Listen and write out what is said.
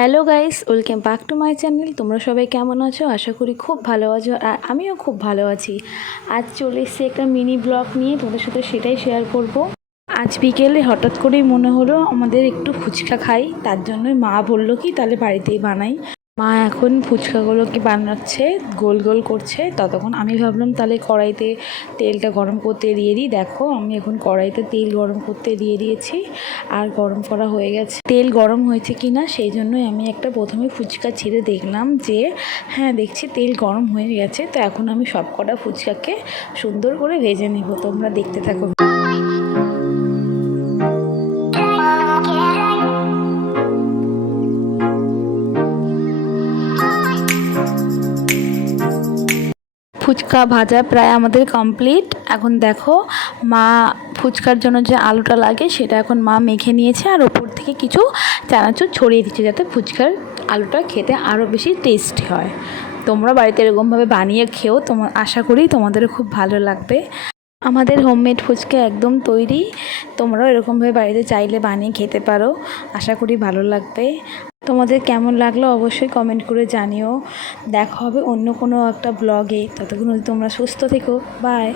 Hello guys, welcome back to my channel. তোমরা সবাই কেমন আছো? আশা করি খুব ভালো আছো আর আমিও খুব ভালো আছি। আজ চলে এসেছি একটা মিনি ব্লগ নিয়ে, তোমাদের সাথে সেটাই শেয়ার করব। আজ বিকেলে হঠাৎ করেই মনে হলো আমাদের একটু ফুচকা খাই, তার জন্যই মা বলল কি, তাহলে বাড়িতেই বানাই। মা এখন ফুচকাগুলোকে বানাচ্ছে, গোল গোল করছে। ততক্ষণ আমি ভাবলাম, তাহলে কড়াইতে তেলটা গরম করতে দিয়ে দিই। দেখো, আমি এখন কড়াইতে তেল গরম করতে দিয়ে দিয়েছি, আর গরম করা হয়ে গেছে। তেল গরম হয়েছে কি না, সেই জন্যই আমি একটা প্রথমে ফুচকা ছেড়ে দেখলাম যে হ্যাঁ দেখছি তেল গরম হয়ে গেছে। তো এখন আমি সব কটা ফুচকাকে সুন্দর করে ভেজে নেব। তোমরা দেখতে থাকো। ফুচকা ভাজা প্রায় আমাদের কমপ্লিট এখন দেখো মা ফুচকার জন্য যে আলুটা লাগে সেটা এখন মা মেখে নিয়েছে আর ওপর থেকে কিছু চানাচুর ছড়িয়ে দিচ্ছে যাতে ফুচকার আলুটা খেতে আরও বেশি টেস্টি হয়। তোমরা বাড়িতে এরকমভাবে বানিয়ে খেও তোমার আশা করি তোমাদের খুব ভালো লাগবে। আমাদের হোমমেড ফুচকা একদম তৈরি, তোমরাও এরকমভাবে বাড়িতে চাইলে বানিয়ে খেতে পারো, আশা করি ভালো লাগবে। তোমাদের কেমন লাগল অবশ্যই কমেন্ট করে জানিও। দেখা হবে অন্য কোনো একটা ব্লগে ততক্ষণ তোমরা সুস্থ থেকো। বাই